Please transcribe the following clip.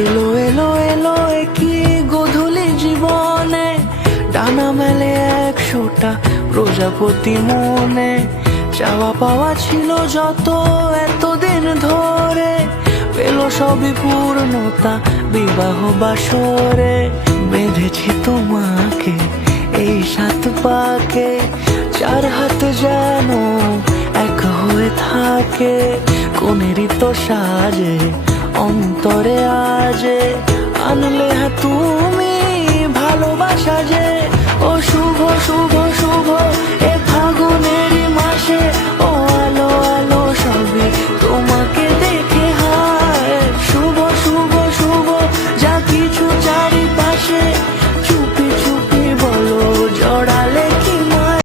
এলো এলো এলো কি গোধূলি জীবনে, ডানা মেলে 100টা প্রজাপতি মনে। চাওয়া পাওয়া ছিল যত এতদিন ধরে, পেল সবই পূর্ণতা বিবাহ বাসরে। বেঁধেছি তোমাকে এই 7 পাকে, 4 হাত যেন এক হয়ে থাকে। কোনেরই তো সাজে অন্তরে আজে, আনলে তুমি ভালোবাসা যে। ও শুভ শুভ